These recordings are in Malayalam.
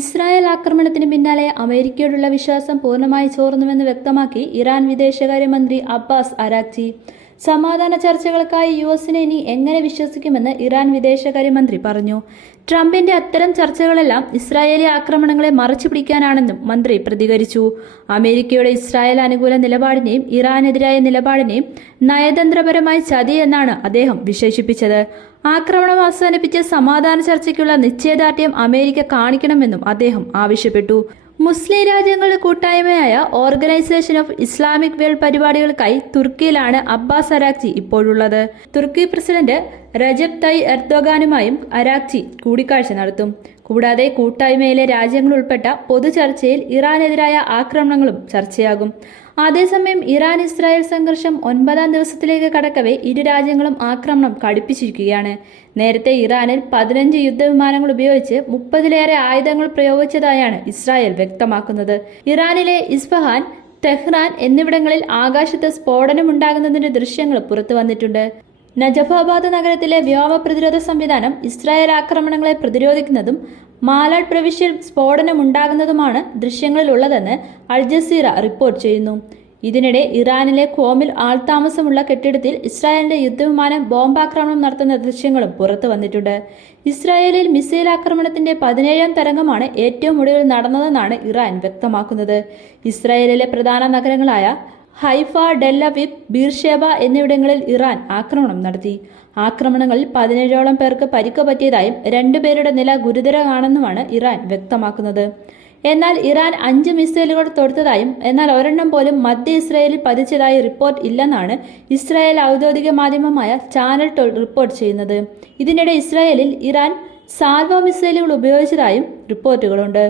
ഇസ്രായേൽ ആക്രമണത്തിന് പിന്നാലെ അമേരിക്കയോടുള്ള വിശ്വാസം പൂർണമായി ചോർന്നുവെന്ന് വ്യക്തമാക്കി ഇറാൻ വിദേശകാര്യമന്ത്രി അബ്ബാസ് അരാക്ചി സമാധാന ചർച്ചകൾക്കായി യു എസിനെ ഇനി എങ്ങനെ വിശ്വസിക്കുമെന്ന് ഇറാൻ വിദേശകാര്യമന്ത്രി പറഞ്ഞു. ട്രംപിന്റെ അത്തരം ചർച്ചകളെല്ലാം ഇസ്രായേലി ആക്രമണങ്ങളെ മറച്ചു പിടിക്കാനാണെന്നും മന്ത്രി പ്രതികരിച്ചു. അമേരിക്കയുടെ ഇസ്രായേൽ അനുകൂല നിലപാടിനെയും ഇറാനെതിരായ നിലപാടിനെയും നയതന്ത്രപരമായി ചതി എന്നാണ് അദ്ദേഹം വിശേഷിപ്പിച്ചത്. ആക്രമണം അവസാനിപ്പിച്ച് സമാധാന ചർച്ചയ്ക്കുള്ള നിശ്ചയദാർഢ്യം അമേരിക്ക കാണിക്കണമെന്നും അദ്ദേഹം ആവശ്യപ്പെട്ടു. മുസ്ലിം രാജ്യങ്ങളുടെ കൂട്ടായ്മയായ ഓർഗനൈസേഷൻ ഓഫ് ഇസ്ലാമിക് വേൾഡ് പരിപാടികൾക്കായി തുർക്കിയിലാണ് അബ്ബാസ് അരാക്ചി ഇപ്പോഴുള്ളത്. തുർക്കി പ്രസിഡന്റ് രജബ് തൈ എർദോഗാനുമായും അരാക്ചി കൂടിക്കാഴ്ച നടത്തും. കൂടാതെ കൂട്ടായ്മയിലെ രാജ്യങ്ങൾ ഉൾപ്പെട്ട പൊതു ചർച്ചയിൽ ഇറാനെതിരായ ആക്രമണങ്ങളും ചർച്ചയാകും. അതേസമയം ഇറാൻ ഇസ്രായേൽ സംഘർഷം ഒൻപതാം ദിവസത്തിലേക്ക് കടക്കവേ ഇരു രാജ്യങ്ങളും ആക്രമണം കടുപ്പിച്ചിരിക്കുകയാണ്. നേരത്തെ ഇറാനിൽ പതിനഞ്ച് യുദ്ധവിമാനങ്ങൾ ഉപയോഗിച്ച് മുപ്പതിലേറെ ആയുധങ്ങൾ പ്രയോഗിച്ചതായാണ് ഇസ്രായേൽ വ്യക്തമാക്കുന്നത്. ഇറാനിലെ ഇസ്ഫഹാൻ തെഹ്റാൻ എന്നിവിടങ്ങളിൽ ആകാശത്ത് സ്ഫോടനമുണ്ടാകുന്നതിന്റെ ദൃശ്യങ്ങൾ പുറത്തു വന്നിട്ടുണ്ട് നജഫാബാദ് നഗരത്തിലെ വ്യോമ പ്രതിരോധ സംവിധാനം ഇസ്രായേൽ ആക്രമണങ്ങളെ പ്രതിരോധിക്കുന്നതും മാലാഡ് പ്രവിശ്യയിൽ സ്ഫോടനമുണ്ടാകുന്നതുമാണ് ദൃശ്യങ്ങളിലുള്ളതെന്ന് അൽ ജസീറ റിപ്പോർട്ട് ചെയ്യുന്നു. ഇതിനിടെ ഇറാനിലെ കോമിൽ ആൾതാമസമുള്ള കെട്ടിടത്തിൽ ഇസ്രായേലിന്റെ യുദ്ധവിമാനം ബോംബാക്രമണം നടത്തുന്ന ദൃശ്യങ്ങളും പുറത്തു വന്നിട്ടുണ്ട്. ഇസ്രായേലിൽ മിസൈൽ ആക്രമണത്തിന്റെ പതിനേഴാം തരംഗമാണ് ഏറ്റവും ഒടുവിൽ നടന്നതെന്നാണ് ഇറാൻ വ്യക്തമാക്കുന്നത്. ഇസ്രായേലിലെ പ്രധാന നഗരങ്ങളായ ഹൈഫ ഡെല്ലവിബ് ബീർഷേബ എന്നിവിടങ്ങളിൽ ഇറാൻ ആക്രമണം നടത്തി. ആക്രമണങ്ങളിൽ പതിനേഴോളം പേർക്ക് പരിക്ക് പറ്റിയതായും രണ്ടുപേരുടെ നില ഗുരുതരമാണെന്നുമാണ് ഇറാൻ വ്യക്തമാക്കുന്നത്. എന്നാൽ ഇറാൻ അഞ്ച് മിസൈലുകൾ തൊടുത്തതായും എന്നാൽ ഒരെണ്ണം പോലും മധ്യ ഇസ്രായേലിൽ പതിച്ചതായി റിപ്പോർട്ട് ഇല്ലെന്നാണ് ഇസ്രായേൽ ഔദ്യോഗിക മാധ്യമമായ ചാനൽ ടോൾ റിപ്പോർട്ട് ചെയ്യുന്നത്. ഇതിനിടെ ഇസ്രായേലിൽ ഇറാൻ സാൽവ മിസൈലുകൾ ഉപയോഗിച്ചതായും റിപ്പോർട്ടുകളുണ്ട്.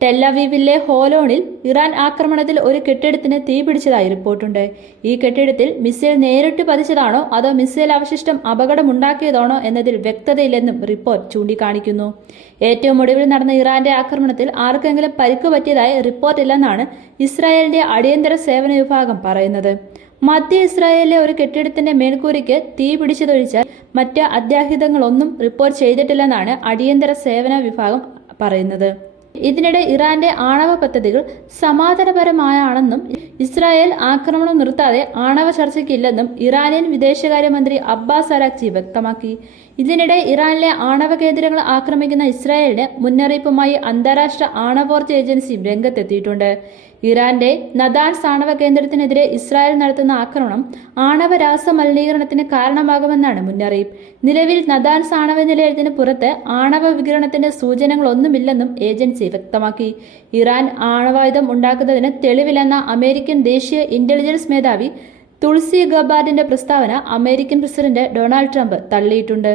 ടെല്ലവീവിലെ ഹോലോണിൽ ഇറാൻ ആക്രമണത്തിൽ ഒരു കെട്ടിടത്തിന് തീപിടിച്ചതായി റിപ്പോർട്ടുണ്ട്. ഈ കെട്ടിടത്തിൽ മിസൈൽ നേരിട്ട് പതിച്ചതാണോ അതോ മിസൈൽ അവശിഷ്ടം അപകടമുണ്ടാക്കിയതാണോ എന്നതിൽ വ്യക്തതയില്ലെന്നും റിപ്പോർട്ട് ചൂണ്ടിക്കാണിക്കുന്നു. ഏറ്റവും ഒടുവിൽ നടന്ന ഇറാന്റെ ആക്രമണത്തിൽ ആർക്കെങ്കിലും പരിക്ക് പറ്റിയതായി റിപ്പോർട്ടില്ലെന്നാണ് ഇസ്രായേലിന്റെ അടിയന്തര സേവന വിഭാഗം പറയുന്നത്. മധ്യ ഇസ്രായേലിലെ ഒരു കെട്ടിടത്തിന്റെ മേൽക്കൂരയ്ക്ക് തീ പിടിച്ചതൊഴിച്ചാൽ മറ്റ് അത്യാഹിതങ്ങളൊന്നും റിപ്പോർട്ട് ചെയ്തിട്ടില്ലെന്നാണ് അടിയന്തര സേവന വിഭാഗം പറയുന്നത്. ഇതിനിടെ ഇറാന്റെ ആണവ പദ്ധതികൾ സമാധാനപരമായാണെന്നും ഇസ്രായേൽ ആക്രമണം നിർത്താതെ ആണവ ചർച്ചയ്ക്കില്ലെന്നും ഇറാനിയൻ വിദേശകാര്യമന്ത്രി അബ്ബാസ് അരാക്ചി വ്യക്തമാക്കി. ഇതിനിടെ ഇറാനിലെ ആണവ കേന്ദ്രങ്ങൾ ആക്രമിക്കുന്ന ഇസ്രായേലിന് മുന്നറിയിപ്പുമായി അന്താരാഷ്ട്ര ആണവോർജ ഏജൻസി രംഗത്തെത്തിയിട്ടുണ്ട്. ഇറാന്റെ നദാൻ സാണവ കേന്ദ്രത്തിനെതിരെ ഇസ്രായേൽ നടത്തുന്ന ആക്രമണം ആണവ രാസ മലിനീകരണത്തിന് കാരണമാകുമെന്നാണ് മുന്നറിയിപ്പ്. നിലവിൽ നദാൻ സാണവ നിലയത്തിന് പുറത്ത് ആണവ വികിരണത്തിന്റെ സൂചനകളൊന്നുമില്ലെന്നും ഏജൻസി വ്യക്തമാക്കി. ഇറാൻ ആണവായുധം ഉണ്ടാക്കുന്നതിന് തെളിവില്ലെന്ന അമേരിക്കൻ ദേശീയ ഇന്റലിജൻസ് മേധാവി തുൾസി ഗബാർഡിന്റെ പ്രസ്താവന അമേരിക്കൻ പ്രസിഡന്റ് ഡൊണാൾഡ് ട്രംപ് തള്ളിയിട്ടുണ്ട്.